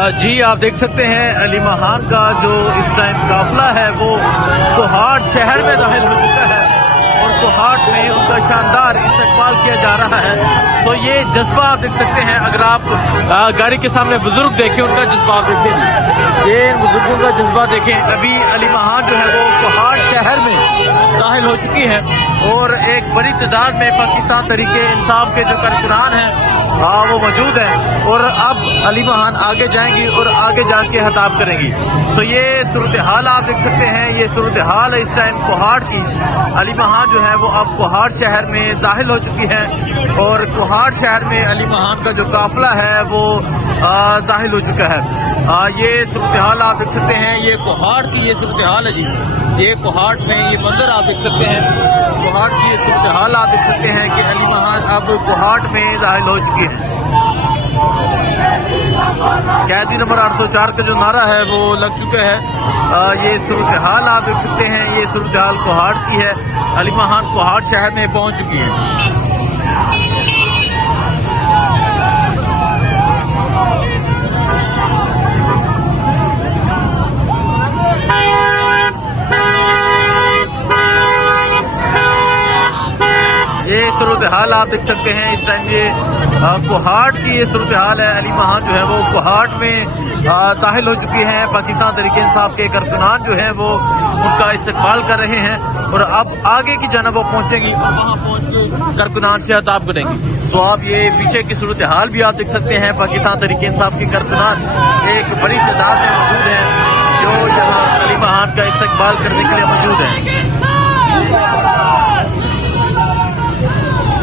جی آپ دیکھ سکتے ہیں علی مہان کا جو اس ٹائم قافلہ ہے وہ کوہاٹ شہر میں داخل ہو چکا ہے اور کوہاٹ میں ان کا شاندار استقبال کیا جا رہا ہے. تو یہ جذبہ آپ دیکھ سکتے ہیں. اگر آپ گاڑی کے سامنے بزرگ دیکھیں ان کا جذبہ آپ دیکھیں, یہ بزرگوں کا جذبہ دیکھیں. ابھی علی مہان جو ہے وہ کوہاٹ شہر میں داخل ہو چکی ہے اور ایک بڑی تعداد میں پاکستان تحریک انصاف کے جو کارکنان ہیں وہ موجود ہیں اور اب علی مہان آگے جائیں گی اور آگے جا کے خطاب کریں گی. تو یہ صورتحال آپ دیکھ سکتے ہیں, یہ صورتحال ہے اس ٹائم کوہاٹ کی. علی مہان جو ہے وہ اب کوہاٹ شہر میں داخل ہو چکی ہے اور کوہاٹ شہر میں علی مہان کا جو قافلہ ہے وہ داخل ہو چکا ہے. یہ صورتحال آپ دیکھ سکتے ہیں, یہ کوہاٹ کی یہ صورتحال ہے جی. یہ کوہاٹ میں یہ منظر آپ دیکھ سکتے ہیں, کوہاٹ کی یہ صورتحال آپ دیکھ سکتے ہیں کہ علی مہان اب کوہاٹ میں داخل ہو چکی ہے. قیدی نمبر 804 کا جو نعرہ ہے وہ لگ چکا ہے. یہ صورتحال آپ دیکھ سکتے ہیں, یہ صورتحال کوہاٹ کی ہے. علی مہان کوہاٹ شہر میں پہنچ چکی ہیں. یہ صورتحال آپ دیکھ سکتے ہیں اس ٹائم. یہ کوہاٹ کی یہ صورتحال ہے. علی مہان جو ہے وہ کوہاٹ میں داخل ہو چکی ہیں. پاکستان تحریک انصاف کے کارکنان جو ہیں وہ ان کا استقبال کر رہے ہیں اور اب آگے کی جانب وہ پہنچیں گی اور وہاں پہنچ کے کارکنان سے خطاب کریں گی. تو آپ یہ پیچھے کی صورتحال بھی آپ دیکھ سکتے ہیں. پاکستان تحریک انصاف کے کارکنان ایک بڑی تعداد میں موجود ہیں جو یہاں علی مہان کا استقبال کرنے کے لیے موجود ہیں.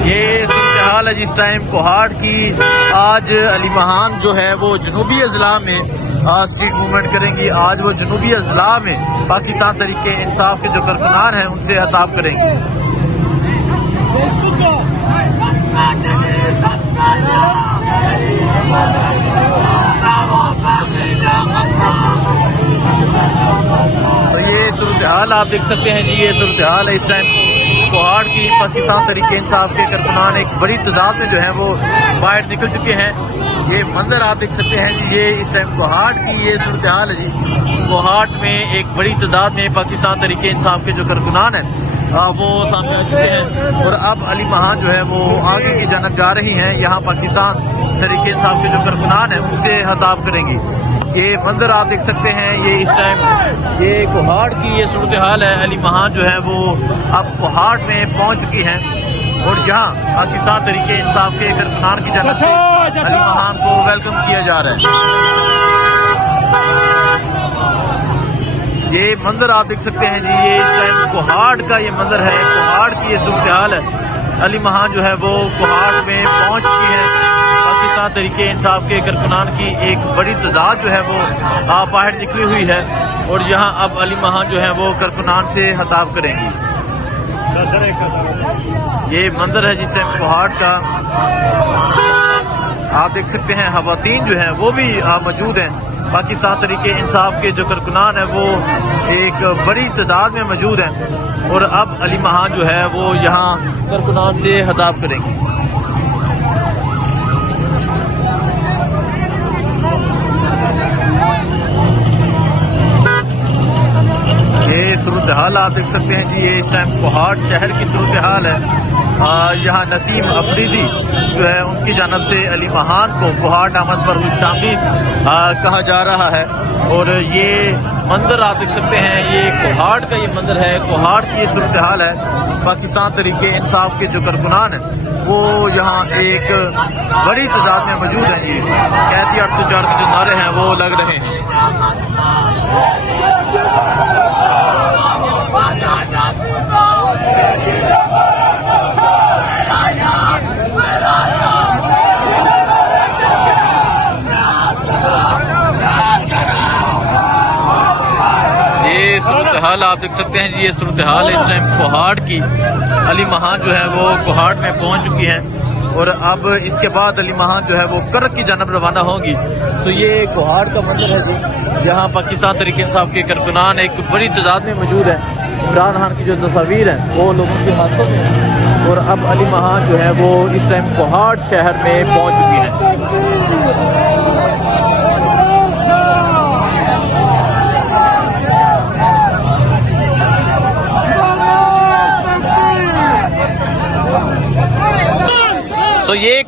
یہ صورتحال ہے جس ٹائم کوہاٹ کی. آج علی مہان جو ہے وہ جنوبی اضلاع میں اسٹریٹ موومنٹ کریں گی. آج وہ جنوبی اضلاع میں پاکستان تحریک انصاف کے جو کارکنان ہیں ان سے خطاب کریں گی. تو یہ صورتحال آپ دیکھ سکتے ہیں جی. یہ صورتحال ہے اس ٹائم کوہاٹ کی. پاکستان تحریک انصاف کے کارکنان ایک بڑی تعداد میں جو ہے وہ باہر نکل چکے ہیں. یہ منظر آپ دیکھ سکتے ہیں جی. یہ اس ٹائم کوہاٹ کی یہ صورتحال ہے جی. کوہاٹ میں ایک بڑی تعداد میں پاکستان تحریک انصاف کے جو کارکنان ہیں وہ سامنے آ چکے ہیں اور اب علی مہان جو ہے وہ آگے کی جانب جا رہی ہیں. یہاں پاکستان تحریک انصاف کے جو کارکنان ہیں ان سے خطاب کریں گی. یہ منظر آپ دیکھ سکتے ہیں. یہ اس ٹائم یہ کوہاٹ کی یہ صورتحال ہے. علی مہان جو ہے وہ اب کوہاٹ میں پہنچ چکی ہیں اور جہاں پاکستان تحریک انصاف کے کارکنان کی جانب سے علی مہان کو ویلکم کیا جا رہا ہے. یہ منظر آپ دیکھ سکتے ہیں جی. یہ اس ٹائم کوہاٹ کا یہ منظر ہے. کوہاٹ کی یہ صورتحال ہے. علی مہان جو ہے وہ کوہاٹ میں پہنچ چکی ہے. پاکستان تحریک انصاف کے کارکنان کی ایک بڑی تعداد جو ہے وہ باہر نکلی ہوئی ہے اور یہاں اب علی مہان جو ہے وہ کارکنان سے خطاب کریں گی. یہ منظر ہے جس سے کوہاٹ کا. آپ دیکھ سکتے ہیں خواتین جو ہیں وہ بھی موجود ہیں. پاکستان تحریک انصاف کے جو کارکنان ہیں وہ ایک بڑی تعداد میں موجود ہیں اور اب علی مہان جو ہے وہ یہاں کارکنان سے خطاب کریں گی. یہ صورتحال آپ دیکھ سکتے ہیں جی. یہ اس ٹائم کوہاٹ شہر کی صورتحال ہے. یہاں نسیم افریدی جو ہے ان کی جانب سے علی مہان کو کوہاٹ آمد پر خوش آمدید کہا جا رہا ہے اور یہ منظر آپ دیکھ سکتے ہیں. یہ کوہاٹ کا یہ منظر ہے. کوہاٹ کی یہ صورتحال ہے. پاکستان تحریک انصاف کے جو کارکنان ہیں وہ یہاں ایک بڑی تعداد میں موجود ہیں جی. قیدی 804 کے جو نعرے ہیں وہ لگ رہے ہیں. یہ صورتحال آپ دیکھ سکتے ہیں جی. یہ صورتحال اس ٹائم کوہاٹ کی. علی مہان جو ہے وہ کوہاٹ میں پہنچ چکی ہیں اور اب اس کے بعد علی مہان جو ہے وہ کرک کی جانب روانہ ہوں گی. تو یہ کوہاٹ کا منظر ہے جی. یہاں پاکستان تحریک انصاف کے کارکنان ایک بڑی تعداد میں موجود ہیں. عمران خان کی جو تصاویر ہیں وہ لوگوں کے ہاتھوں میں ہیں اور اب علی مہان جو ہے وہ اس ٹائم کوہاٹ شہر میں پہنچ چکی ہیں.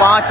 5